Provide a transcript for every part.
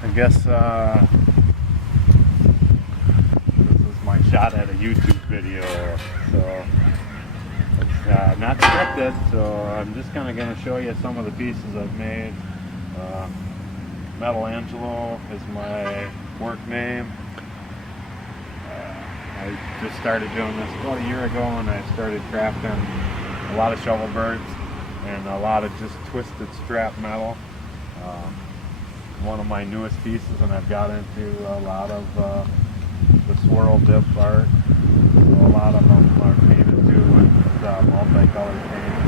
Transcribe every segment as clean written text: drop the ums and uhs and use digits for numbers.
I guess this is my shot at a YouTube video, so it's not scripted, so I'm just kind of going to show you some of the pieces I've made. Metalangelo is my work name. I just started doing this about a year ago, and I started crafting a lot of shovel birds and a lot of just twisted strap metal. One of my newest pieces, and I've got into a lot of the swirl dip art. So a lot of them are painted too with multicolored paints.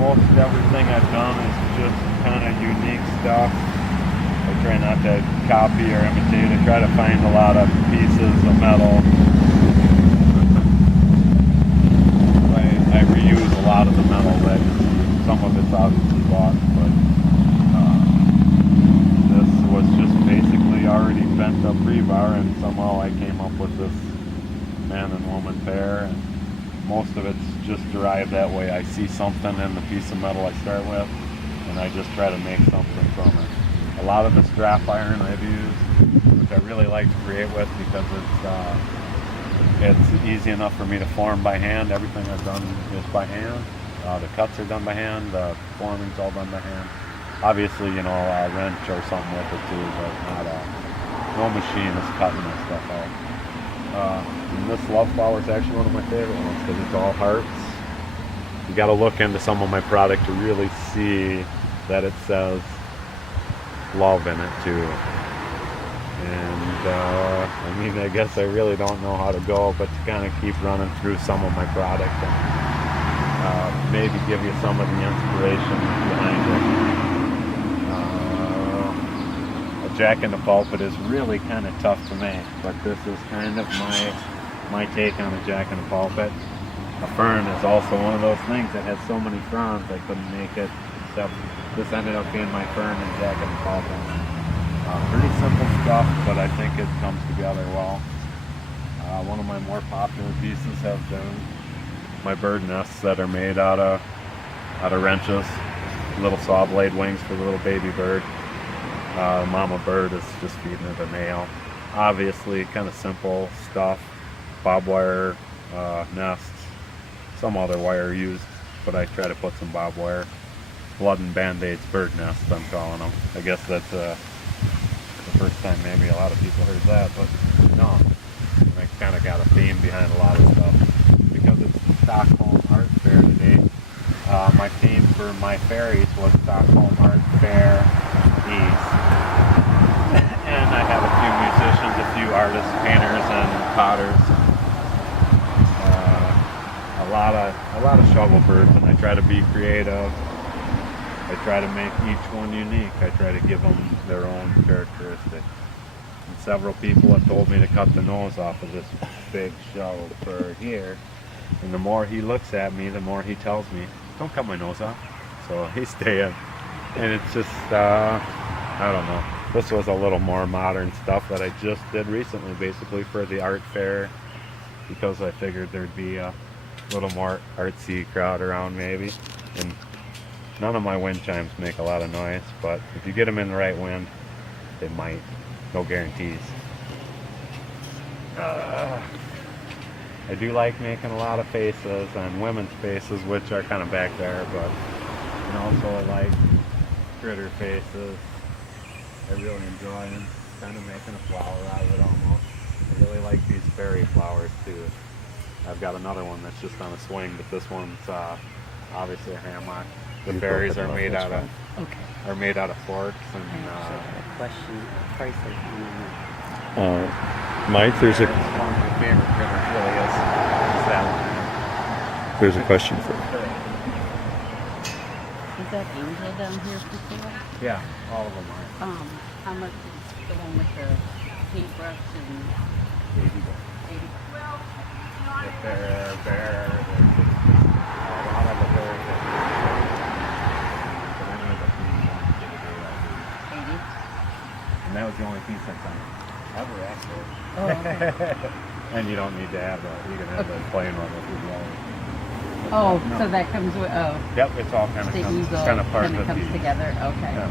Most everything I've done is just kind of unique stuff. I try not to copy or imitate. I try to find a lot of pieces of metal. I reuse a lot of the metal that some of it's obviously bought, but this was just basically already bent up rebar, and somehow I came up with this man and woman pair, and most of it's just derived that way. I see something in the piece of metal I start with, and I just try to make something from it. A lot of the strap iron I've used, which I really like to create with because it's easy enough for me to form by hand. Everything I've done is by hand. The cuts are done by hand. The forming's all done by hand. Obviously, you know, a wrench or something with it too, but no machine is cutting this stuff out. And this love flower is actually one of my favorite ones because it's all hearts. You got to look into some of my product to really see that it says love in it too. And I mean, I guess I really don't know how to go, but to kind of keep running through some of my product and maybe give you some of the inspiration behind it. A jack in the pulpit is really kind of tough to make, but this is kind of my take on a jack in the pulpit. A fern is also one of those things that has so many fronds I couldn't make it, except this ended up being my fern and jack in the pulpit. Pretty simple stuff, but I think it comes together well. One of my more popular pieces have been my bird nests that are made out of wrenches, little saw blade wings for the little baby bird. Mama bird is just feeding it a nail. Obviously, kind of simple stuff. Bob wire nests, some other wire used, but I try to put some bob wire. Blood and Band-Aids bird nests, I'm calling them. I guess that's the first time maybe a lot of people heard that, but no. I kind of got a theme behind a lot of stuff. Because it's the Stockholm Art Fair today, my theme for my fairies was Stockholm Art Fair East. And I have a few musicians, a few artists, painters, and potters. A lot of shovel birds, and I try to be creative. I try to make each one unique. I try to give them their own characteristics. And several people have told me to cut the nose off of this big shovel bird here. And the more he looks at me, the more he tells me, don't cut my nose off. So he's staying. And it's just, I don't know. This was a little more modern stuff that I just did recently, basically for the art fair, because I figured there'd be a little more artsy crowd around maybe. And none of my wind chimes make a lot of noise, but if you get them in the right wind, they might. No guarantees. I do like making a lot of faces and women's faces, which are kind of back there, but and also like critter faces. I really enjoy them. Kind of making a flower out of it almost. I really like these fairy flowers too. I've got another one that's just on a swing, but this one's obviously a hammock. The berries are made out of forks and. Question price Mike, there's one of my favorite critters really is that one. There's a question for you. Is that angel down here for sale? Yeah, all of them are. How much is the one with the paintbrush and Baby. If they're bare, a lot of the bears that but I ended up being one to get a day 80? and that was the only piece I found ever actually. Oh, okay. And you don't need to have that. You can have the plain one if you want. Oh, No. so that comes with, Yep, it's all kind of the comes, eagle kind of part kind of of the comes piece. together. Okay. Yeah.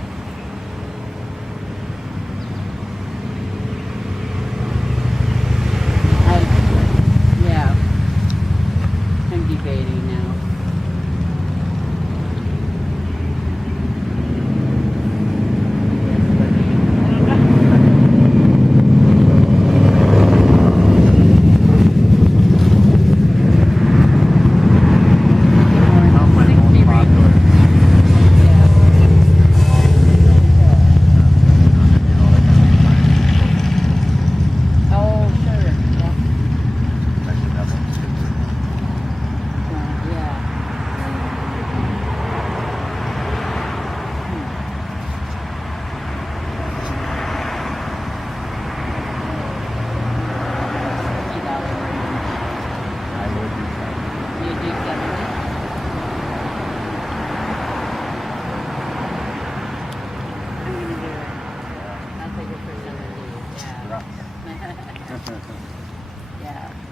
Yeah.